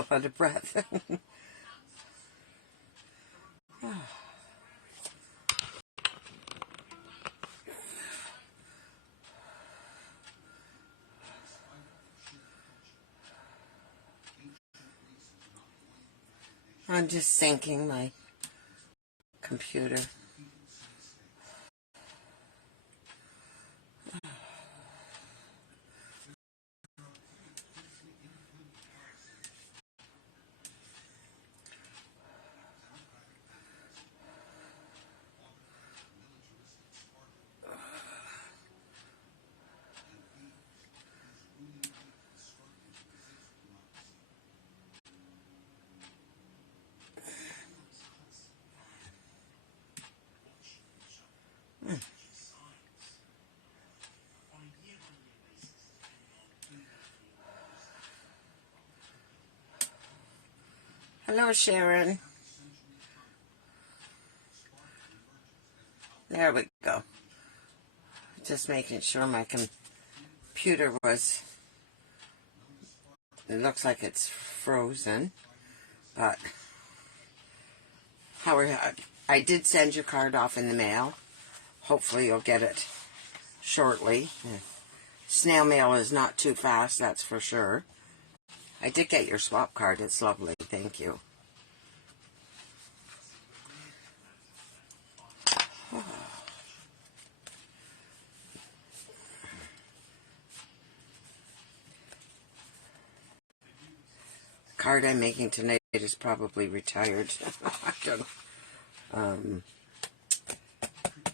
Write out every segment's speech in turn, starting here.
myself out of breath. I'm just syncing my computer. Hello, Sharon. There we go. Just making sure my computer was... It looks like it's frozen, but... I did send your card off in the mail. Hopefully you'll get it shortly. Snail mail is not too fast, that's for sure. I did get your swap card. It's lovely. Thank you. The card I'm making tonight is probably retired. I don't know.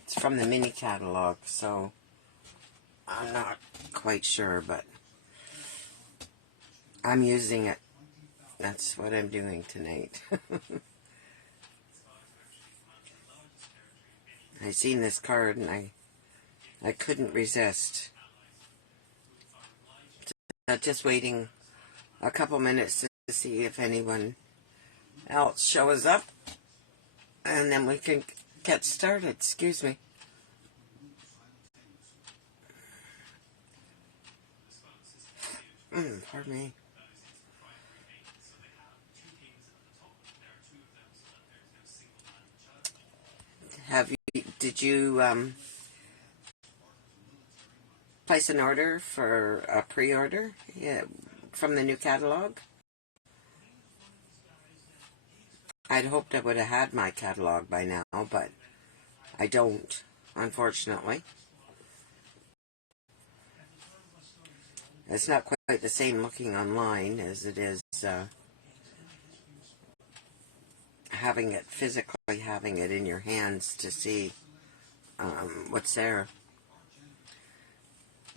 It's from the mini catalog, so I'm not quite sure, but I'm using it. That's what I'm doing tonight. I seen this card and I couldn't resist. Just waiting a couple minutes to see if anyone else shows up, and then we can get started. Excuse me. Pardon me. Did you place an order for a pre-order from the new catalog? I'd hoped I would have had my catalog by now, but I don't, unfortunately. It's not quite the same looking online as it is having it physically, having it in your hands to see what's there.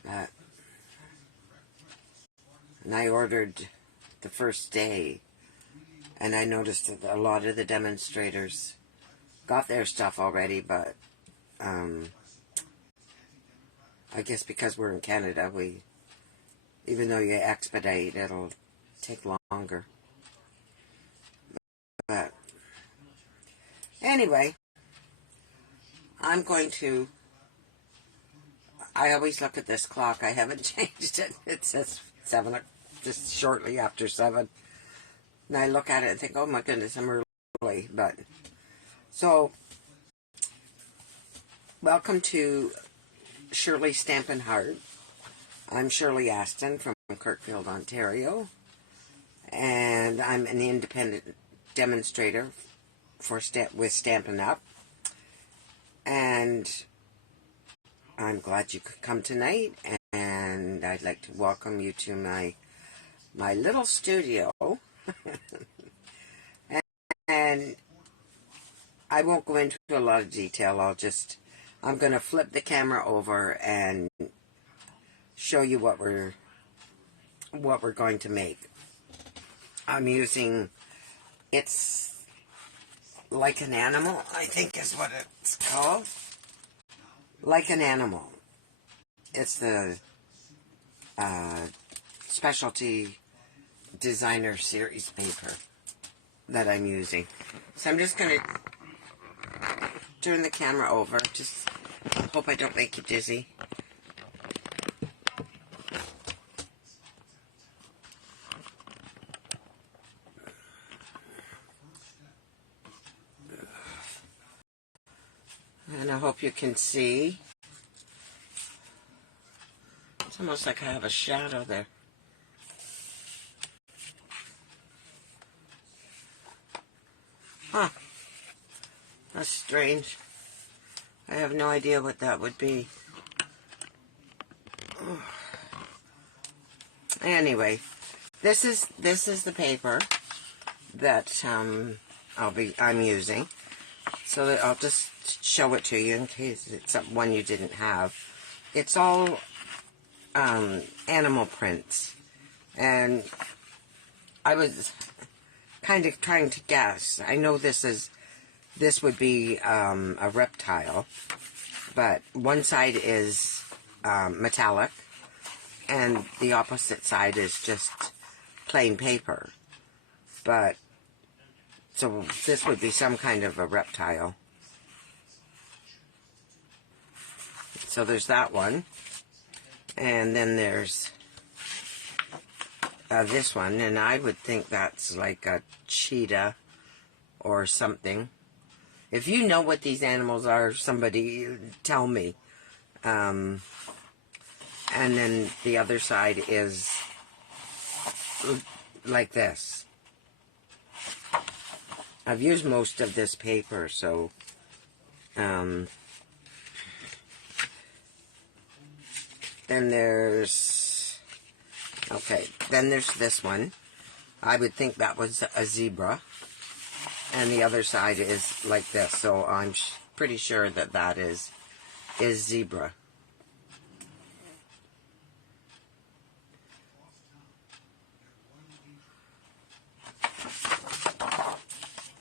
And I ordered the first day, and I noticed that a lot of the demonstrators got their stuff already, but I guess because we're in Canada, even though you expedite, it'll take longer. But anyway, I'm going to... I always look at this clock. I haven't changed it. It says 7, just shortly after 7. And I look at it and think, oh my goodness, I'm early. But, so, welcome to Shirley Stampin' Heart. I'm Shirley Aston from Kirkfield, Ontario. And I'm an independent demonstrator with Stampin' Up. And I'm glad you could come tonight, and I'd like to welcome you to my little studio. and I won't go into a lot of detail. I'm going to flip the camera over and show you what we're going to make. I'm using, it's like an animal, I think is what it's called. Like an Animal. It's the specialty designer series paper that I'm using. So I'm just going to turn the camera over. Just hope I don't make you dizzy. And I hope you can see. It's almost like I have a shadow there. Huh. That's strange. I have no idea what that would be. Anyway, this is the paper that I'm using. So that I'll just show it to you in case it's one you didn't have. It's all animal prints, and I was kind of trying to guess. I know this would be a reptile, but one side is metallic, and the opposite side is just plain paper. But so this would be some kind of a reptile. So there's that one, and then there's this one, and I would think that's like a cheetah or something. If you know what these animals are, somebody tell me. And then the other side is like this. I've used most of this paper, so then there's this one. I would think that was a zebra, and the other side is like this, so I'm pretty sure that that is zebra.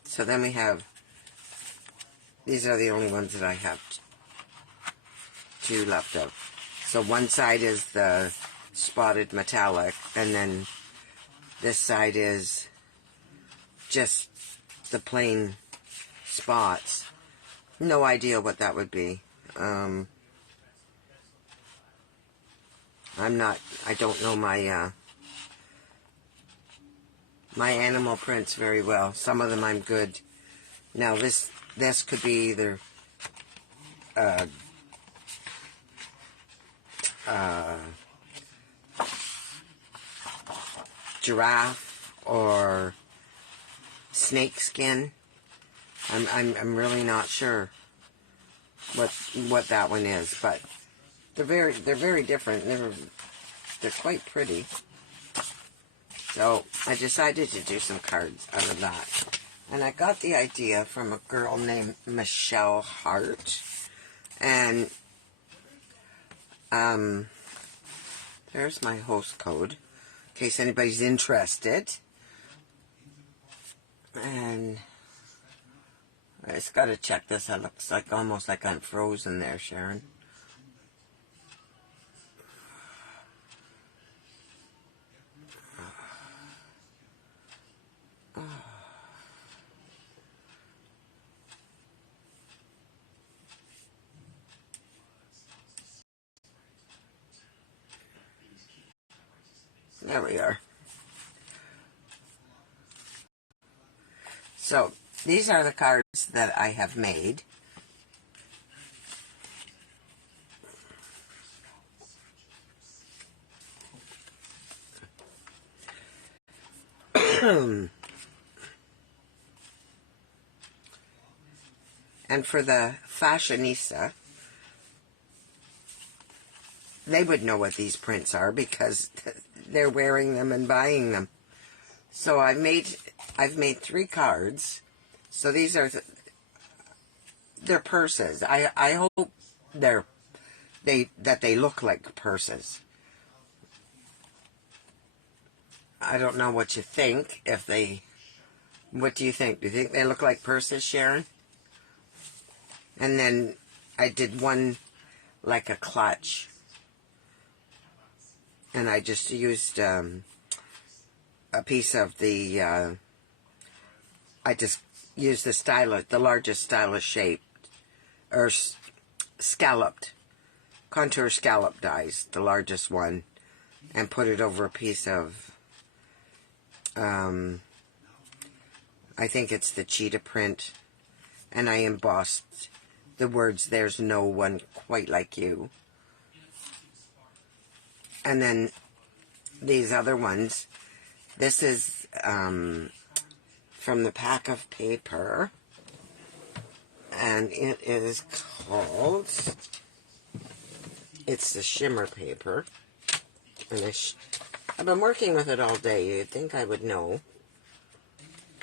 So then we have, these are the only ones that I have two left of. So one side is the spotted metallic, and then this side is just the plain spots. No idea what that would be. I don't know my my animal prints very well. Some of them I'm good. Now this could be either giraffe or snake skin. I'm really not sure what that one is, but they're very different. They're quite pretty. So I decided to do some cards out of that. And I got the idea from a girl named Michelle Hart. And there's my host code, in case anybody's interested. And I just got to check this. It looks like almost like I'm frozen there, Sharon. There we are. So, these are the cards that I have made. And for the fashionista, they would know what these prints are because they're wearing them and buying them. So I've made 3 cards. So these are they're purses. I hope that they look like purses. I don't know what you think. What do you think? Do you think they look like purses, Sharon? And then I did one like a clutch. And I just used a piece of the, I just used the stylus, the largest stylus shape, or scalloped, contour scallop dies, the largest one, and put it over a piece of, I think it's the cheetah print, and I embossed the words, "There's no one quite like you." And then these other ones, this is from the pack of paper, and it is called, it's the shimmer paper, and I've been working with it all day. You'd think I would know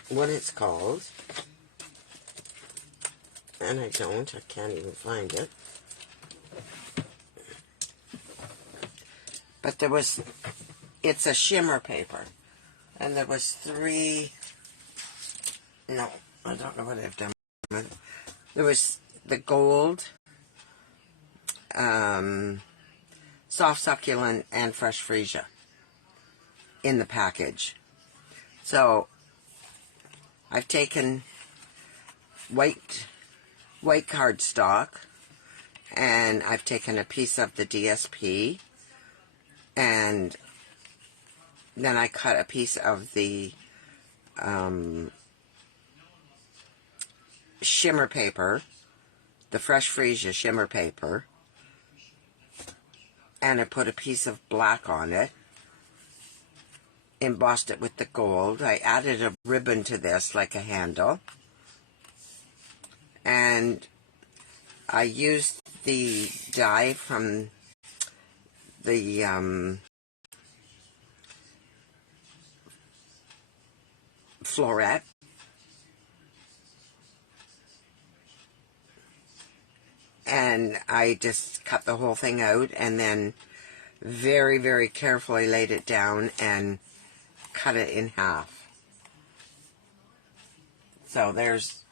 what it's called, and I don't. I can't even find it. But it's a shimmer paper, and there was 3, no, I don't know what I've done with it. There was the gold, soft succulent, and fresh freesia in the package. So I've taken white cardstock, and I've taken a piece of the DSP, and then I cut a piece of the shimmer paper, the fresh freesia shimmer paper, and I put a piece of black on it, embossed it with the gold. I added a ribbon to this, like a handle, and I used the die from the floret, and I just cut the whole thing out, and then very, very carefully laid it down and cut it in half. So there's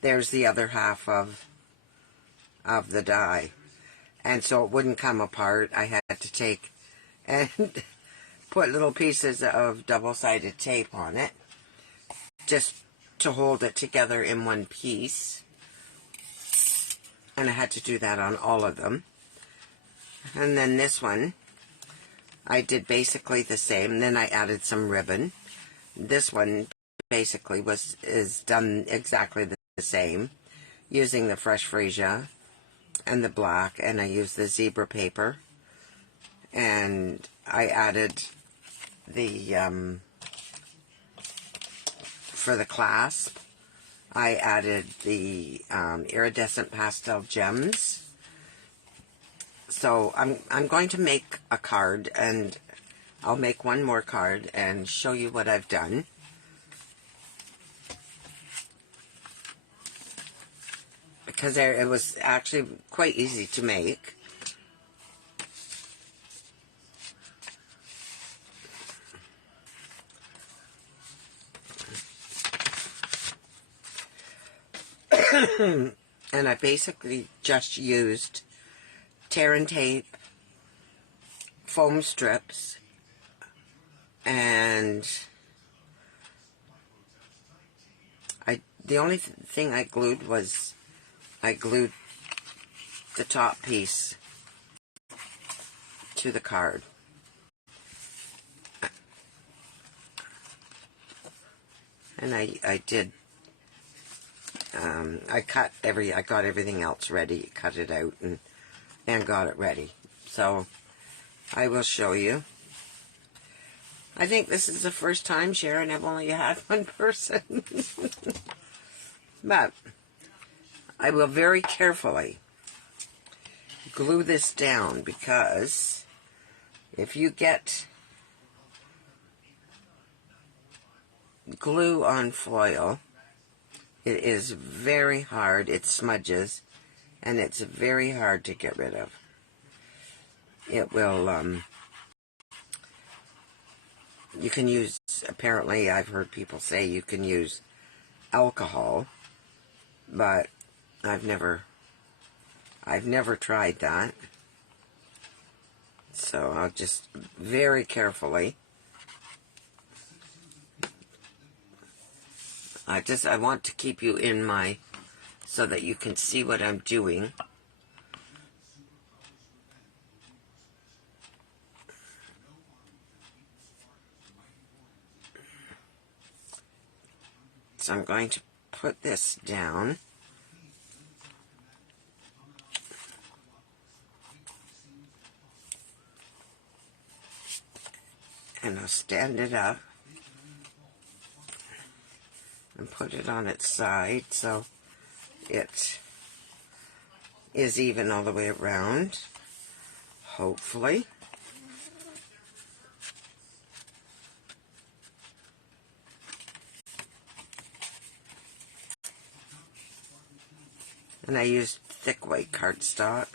the other half of the die. And so it wouldn't come apart. I had to take and put little pieces of double-sided tape on it, just to hold it together in one piece. And I had to do that on all of them. And then this one, I did basically the same. Then I added some ribbon. This one basically is done exactly the same, using the fresh freesia and the black, and I used the zebra paper, and I added the for the clasp, I added the iridescent pastel gems. So I'm going to make a card, and I'll make one more card and show you what I've done. Because it was actually quite easy to make. And I basically just used tear and tape, foam strips, and the only thing I glued was I glued the top piece to the card. And I did, I got everything else ready, cut it out, and got it ready. So I will show you. I think this is the first time, Sharon, I've only had one person. But I will very carefully glue this down, because if you get glue on foil, it is very hard. It smudges, and it's very hard to get rid of. It will, you can use, apparently I've heard people say you can use alcohol, but I've never tried that. So I'll just very carefully, I want to keep you in my, so that you can see what I'm doing. So I'm going to put this down, And I'll stand it up and put it on its side so it is even all the way around, hopefully. And I used thick white cardstock,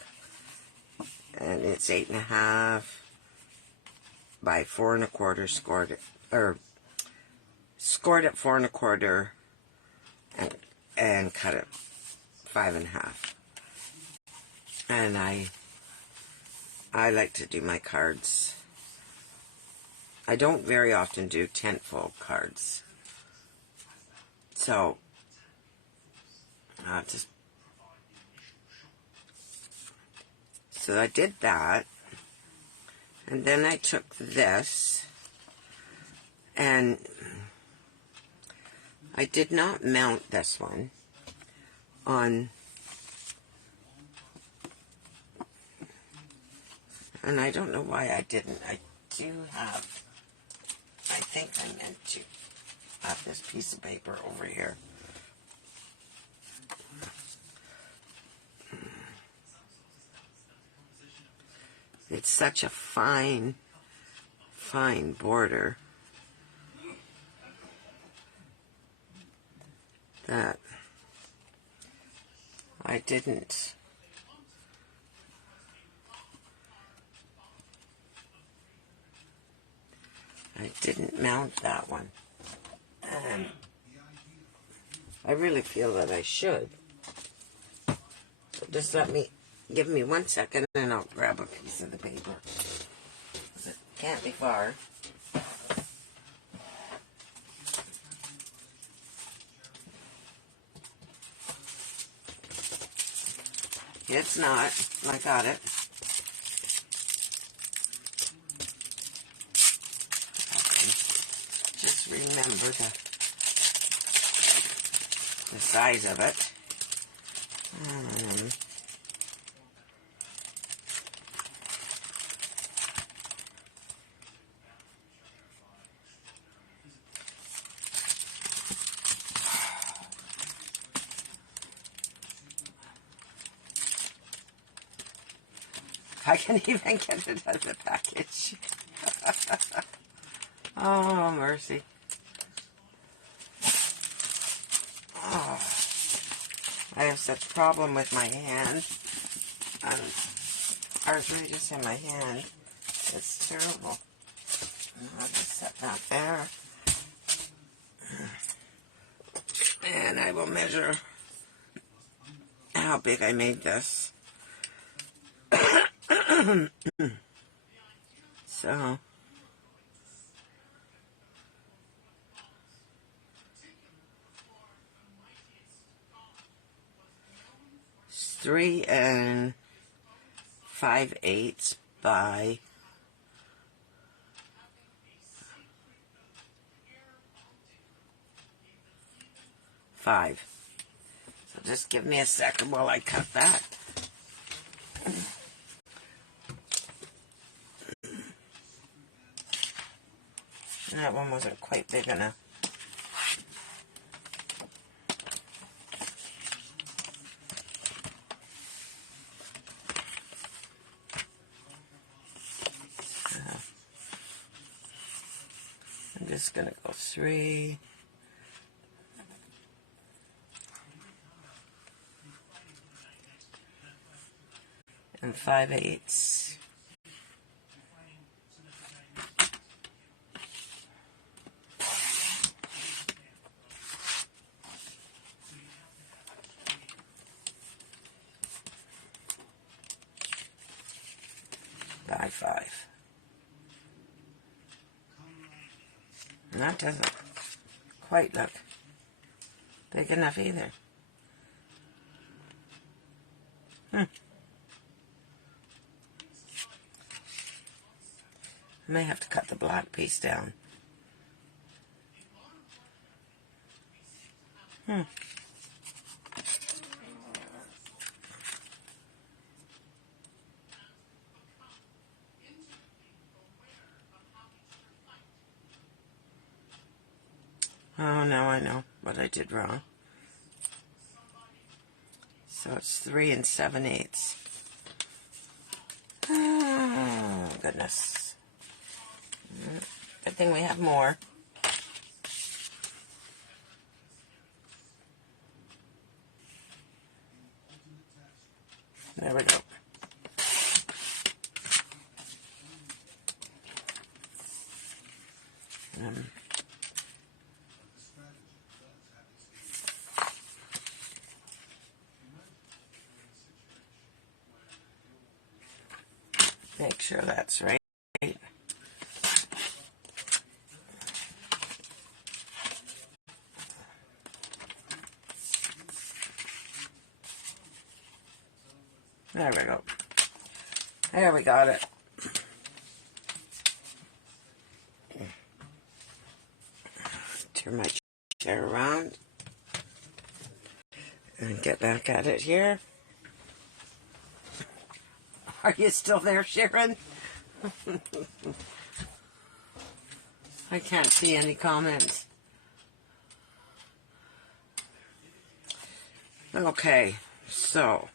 and it's 8.5 by 4 1/4 scored, or scored at 4 1/4 and cut it 5.5. And I like to do my cards. I don't very often do tentfold cards, so so I did that, and then I took this, and I did not mount this one on, and I don't know why I didn't. I think I meant to have this piece of paper over here. It's such a fine border that I didn't mount that one, and I really feel that I should. So just give me 1 second, and I'll grab a piece of the paper. It can't be far. It's not. I got it. Just remember the size of it. I can even get it out of the package. Oh, mercy. Oh, I have such a problem with my hand. Arthritis in my hand. It's terrible. I'll just set that there. And I will measure how big I made this. So, it's 3 5/8 by 5. So just give me a second while I cut that. That one wasn't quite big enough. I'm just going to go 3 5/8. By 5. And that doesn't quite look big enough either. I may have to cut the black piece down. Oh, now I know what I did wrong. So it's 3 7/8. Oh, goodness. Good thing we have more. There we go. Make sure that's right. There we go. There we got it. Turn my chair around and get back at it here. Are you still there, Sharon? I can't see any comments. Okay, so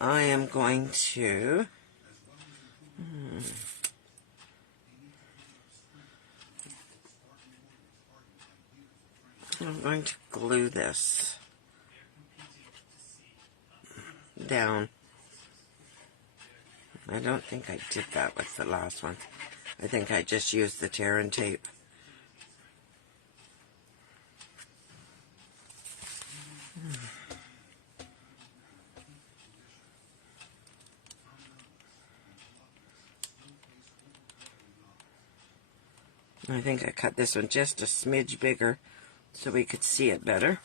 I am going to glue this down. I don't think I did that with the last one. I think I just used the tear and tape. I think I cut this one just a smidge bigger so we could see it better.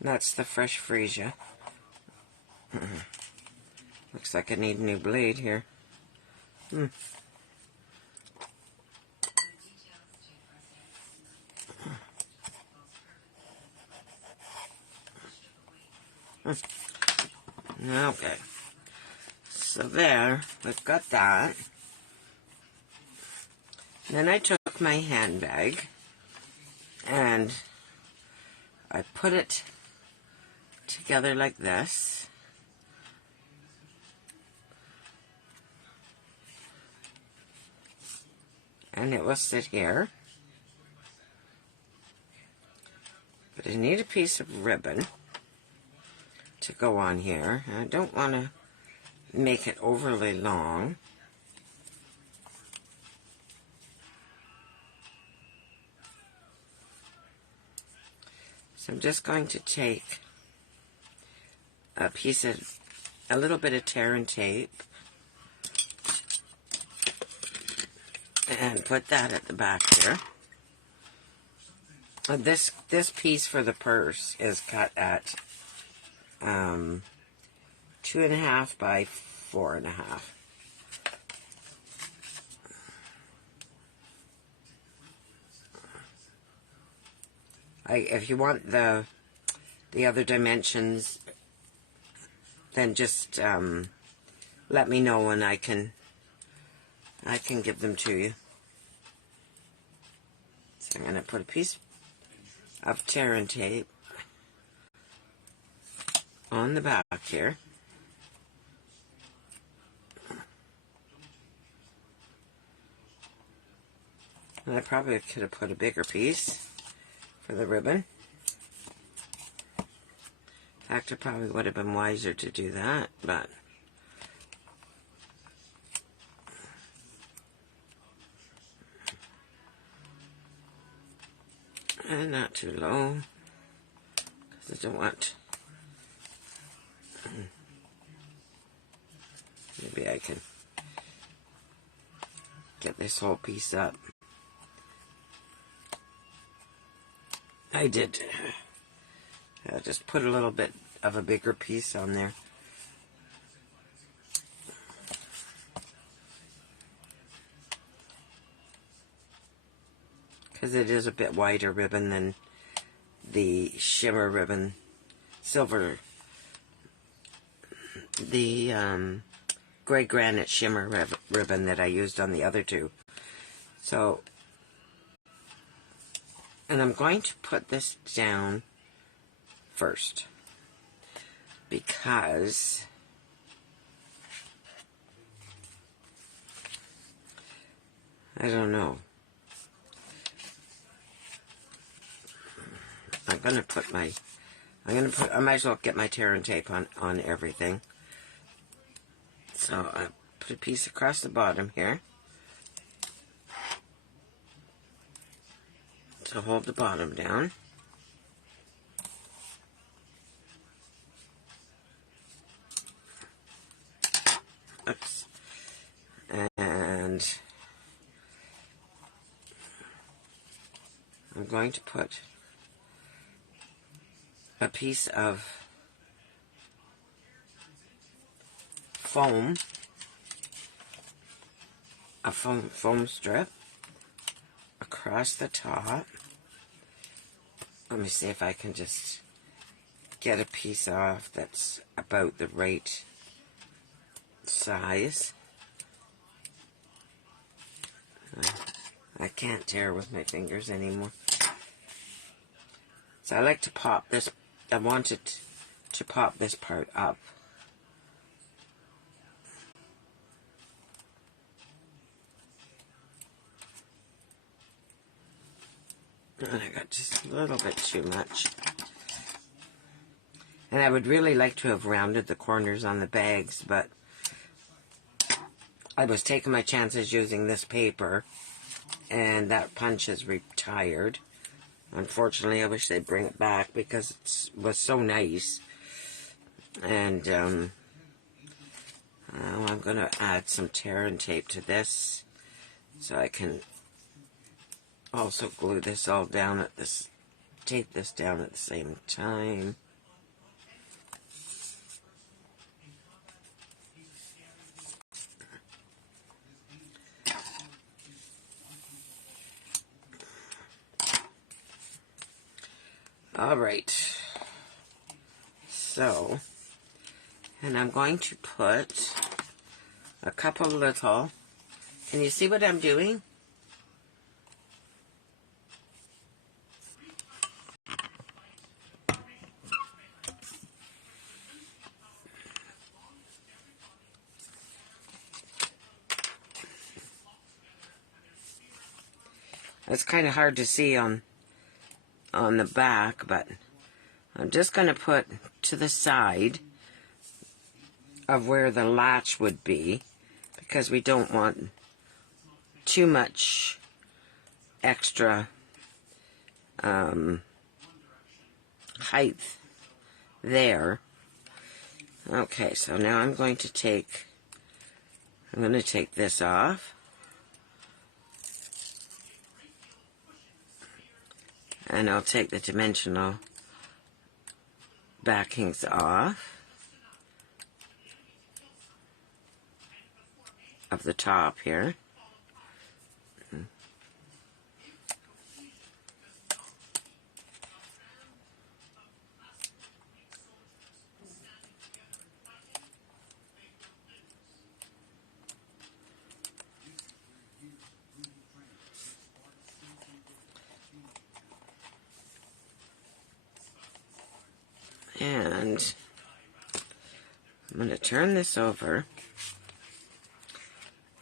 That's the fresh freesia. Looks like I need a new blade here. Okay. So there, we've got that. Then I took my handbag and I put it together like this. And it will sit here. But I need a piece of ribbon to go on here. I don't want to make it overly long. So I'm just going to take a little bit of tear and tape and put that at the back here. This piece for the purse is cut at 2.5 by 4.5. If you want the other dimensions, then just let me know and I can give them to you. So I'm going to put a piece of tear and tape on the back here. And I probably could have put a bigger piece for the ribbon. In fact, it probably would have been wiser to do that, but and not too low, because I don't want, maybe I can get this whole piece up. I did. I just put a little bit of a bigger piece on there. Because it is a bit wider ribbon than the shimmer ribbon, silver, the gray granite shimmer ribbon that I used on the other two So, and I'm going to put this down first because I don't know. I might as well get my tear and tape on everything. So I put a piece across the bottom here to hold the bottom down. Oops. And I'm going to put a piece of foam, a foam strip across the top. Let me see if I can just get a piece off that's about the right size. I can't tear with my fingers anymore. So I like to pop this, I wanted to pop this part up. And I got just a little bit too much. And I would really like to have rounded the corners on the bags, but I was taking my chances using this paper, and that punch is retired. Unfortunately, I wish they'd bring it back because it was so nice. And I'm going to add some tear and tape to this so I can also glue this all down at this, tape this down at the same time. Alright, so, and I'm going to put a couple little, can you see what I'm doing? It's kind of hard to see on the back, but I'm just going to put to the side of where the latch would be, because we don't want too much extra height there. Okay, so now I'm going to take this off. And I'll take the dimensional backings off of the top here. And I'm going to turn this over,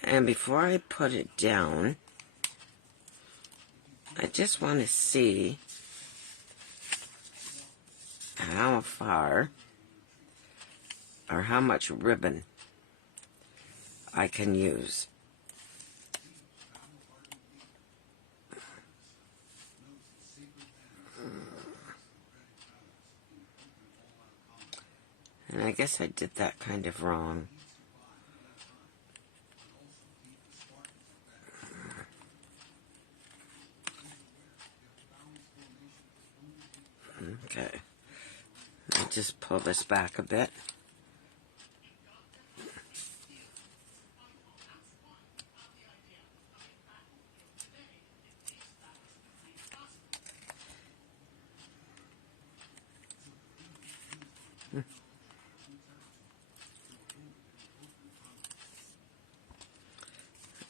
and before I put it down, I just want to see how far or how much ribbon I can use. And I guess I did that kind of wrong. Okay. Let me just pull this back a bit.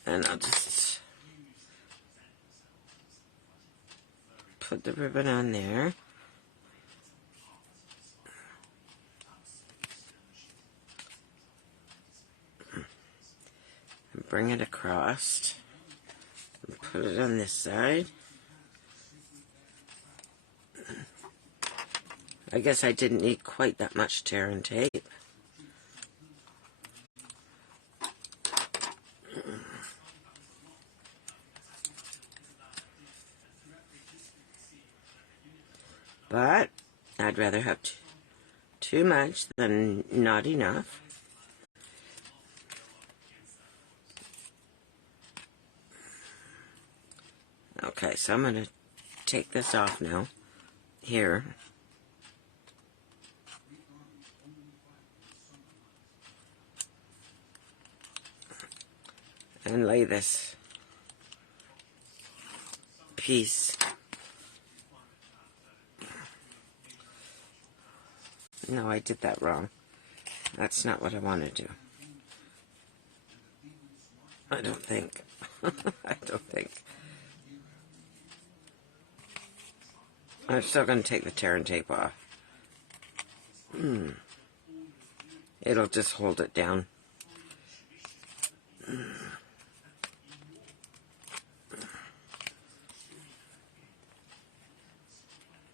And I'll just put the ribbon on there. And bring it across. And put it on this side. I guess I didn't need quite that much tear and tape. But I'd rather have too much than not enough. Okay, so I'm going to take this off now. Here. And lay this piece. No, I did that wrong. That's not what I want to do. I don't think. I don't think. I'm still going to take the tear and tape off. It'll just hold it down.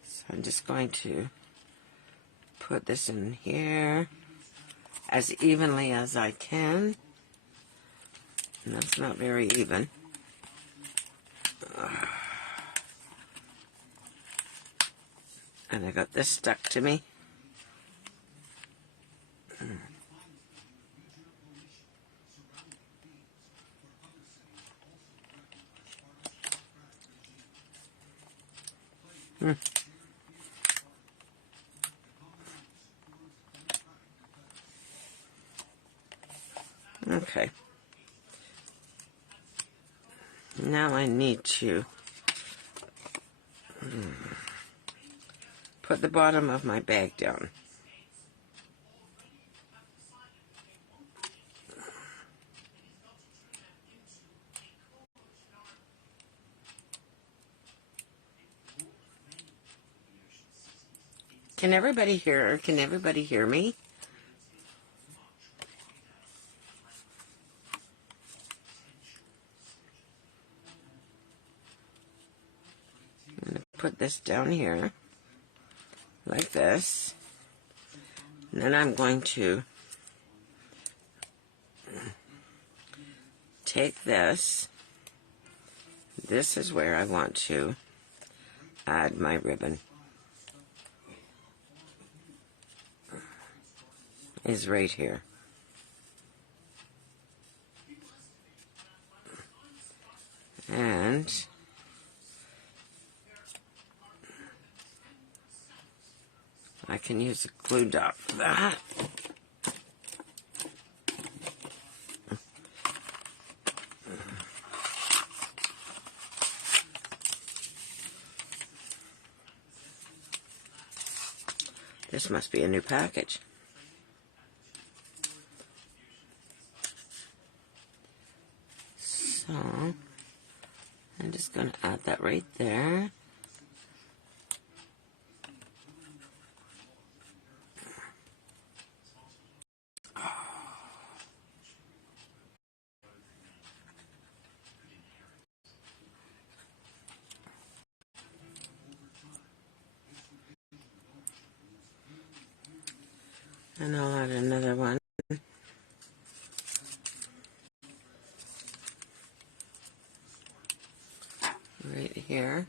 So I'm just going to put this in here as evenly as I can. And that's not very even. And I got this stuck to me. Okay. Now I need to put the bottom of my bag down. Can everybody hear? Can everybody hear me? I'm going to put this down here, like this. And then I'm going to take this. This is where I want to add my ribbon. Is right here. And I can use a glue dot for that. This must be a new package. So, I'm just going to add that right there. And I'll add another one. Right here.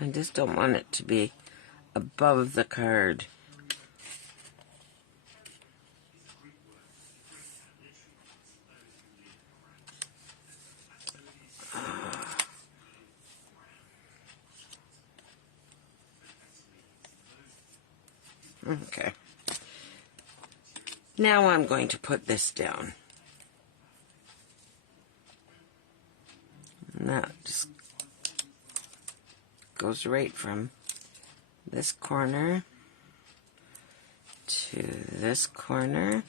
I just don't want it to be above the card. Okay. Now I'm going to put this down. Now just goes right from this corner to this corner.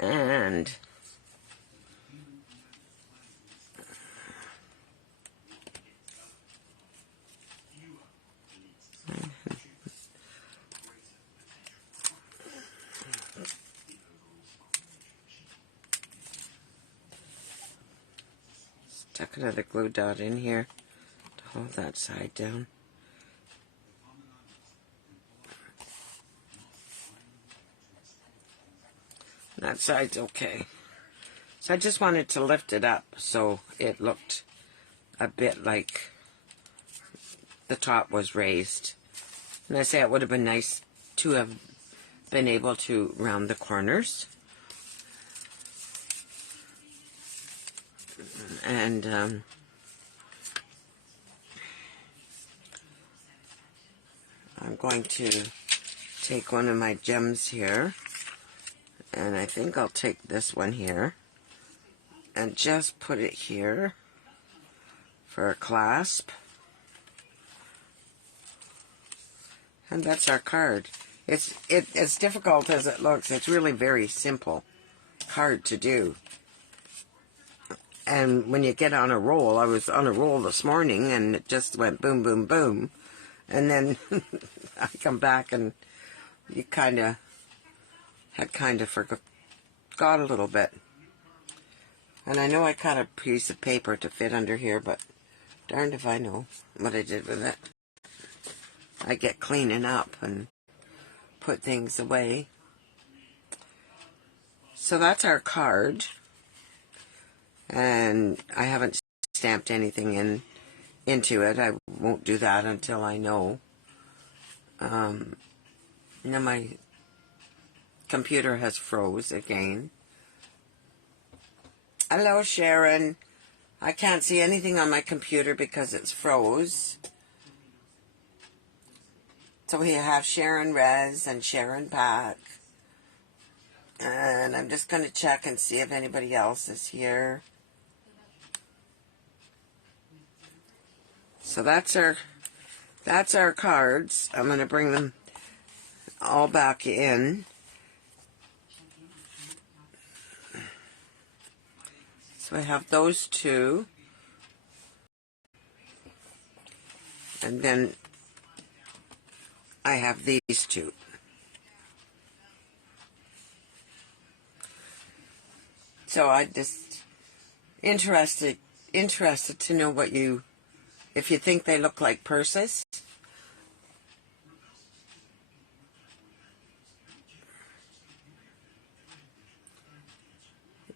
And stuck another glue dot in here to hold that side down. That side's okay. So I just wanted to lift it up so it looked a bit like the top was raised. And I say it would have been nice to have been able to round the corners. And I'm going to take one of my gems here, and I think I'll take this one here and just put it here for a clasp. And that's our card. It's as difficult as it looks. It's really very simple card to do. And when you get on a roll, I was on a roll this morning and it just went boom, boom, boom. And then I come back and you had kind of forgot a little bit. And I know I cut a piece of paper to fit under here, but darned if I know what I did with it. I get cleaning up and put things away. So that's our card. And I haven't stamped anything into it. I won't do that until I know. Now my computer has froze again. Hello, Sharon. I can't see anything on my computer because it's froze. So we have Sharon Rez and Sharon Pack. And I'm just going to check and see if anybody else is here. So that's our cards. I'm going to bring them all back in. So I have those two. And then I have these two. So I just interested to know what if you think they look like purses.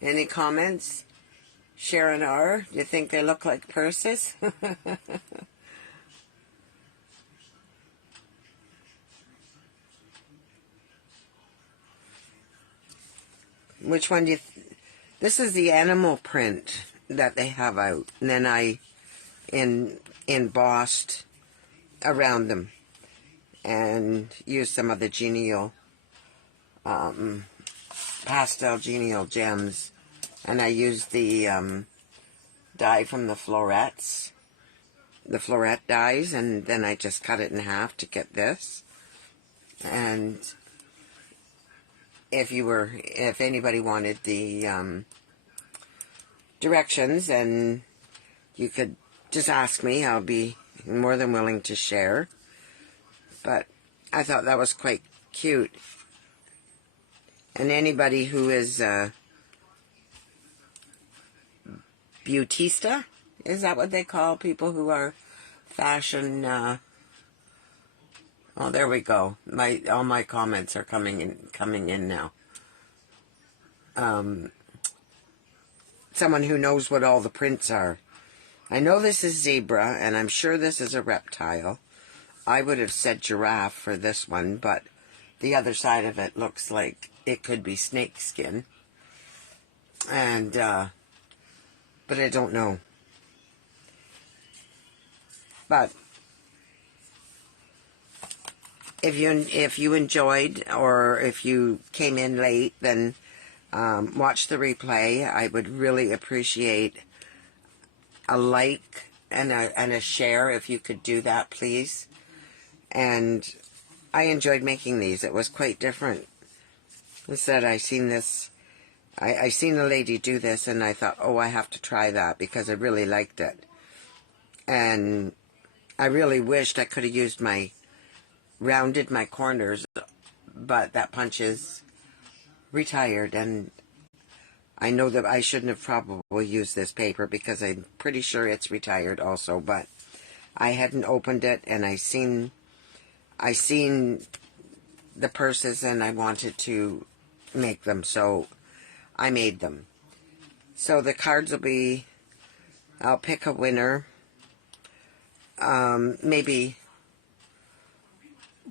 Any comments? Sharon R., do you think they look like purses? Which one do you... This is the animal print that they have out. And then I embossed around them. And used some of the genial, pastel genial gems. And I used the dye from the florets. The floret dyes. And then I just cut it in half to get this. And... if anybody wanted the directions, and you could just ask me, I'll be more than willing to share. But I thought that was quite cute. And anybody who is beautista, is that what they call people who are fashion... Oh, there we go. All my comments are coming in now. Someone who knows what all the prints are. I know this is zebra, and I'm sure this is a reptile. I would have said giraffe for this one, but the other side of it looks like it could be snake skin. And, but I don't know. But if you enjoyed, or if you came in late, then watch the replay. I would really appreciate a like and a share if you could do that, please. And I enjoyed making these. It was quite different. Instead, I seen this. I seen a lady do this, and I thought, oh, I have to try that because I really liked it. And I really wished I could have used rounded my corners, but that punch is retired, and I know that I shouldn't have probably used this paper because I'm pretty sure it's retired also, but I hadn't opened it, and I seen the purses, and I wanted to make them, so I made them. So the cards will be, I'll pick a winner. Maybe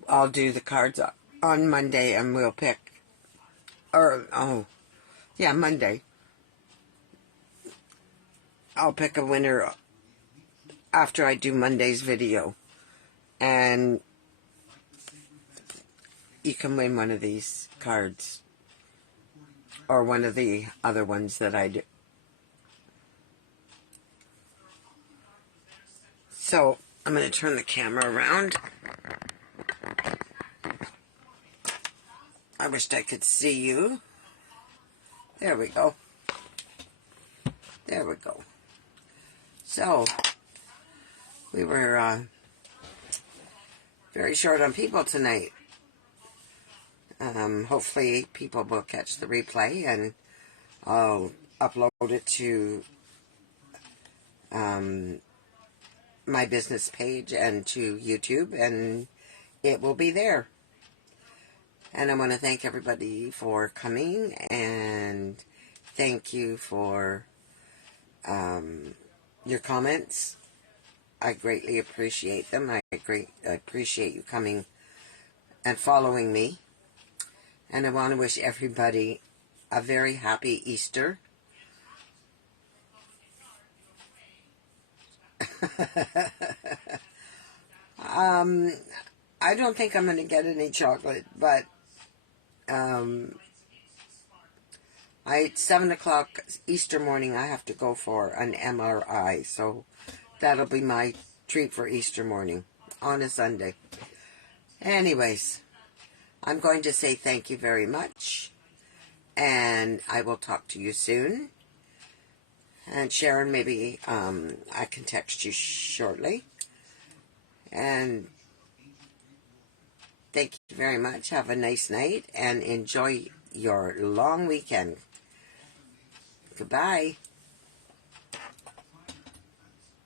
I'll do the cards on Monday, and we'll pick, Monday. I'll pick a winner after I do Monday's video, and you can win one of these cards, or one of the other ones that I do. So I'm going to turn the camera around. I wished I could see you. There we go. There we go. So, we were very short on people tonight. Hopefully people will catch the replay, and I'll upload it to my business page and to YouTube, and it will be there. And I want to thank everybody for coming, and thank you for your comments. I greatly appreciate them. I appreciate you coming and following me. And I want to wish everybody a very happy Easter. I don't think I'm going to get any chocolate, but at 7 o'clock Easter morning, I have to go for an MRI, so that'll be my treat for Easter morning on a Sunday. Anyways, I'm going to say thank you very much, and I will talk to you soon. And Sharon, maybe I can text you shortly. And thank you very much. Have a nice night, and enjoy your long weekend. Goodbye.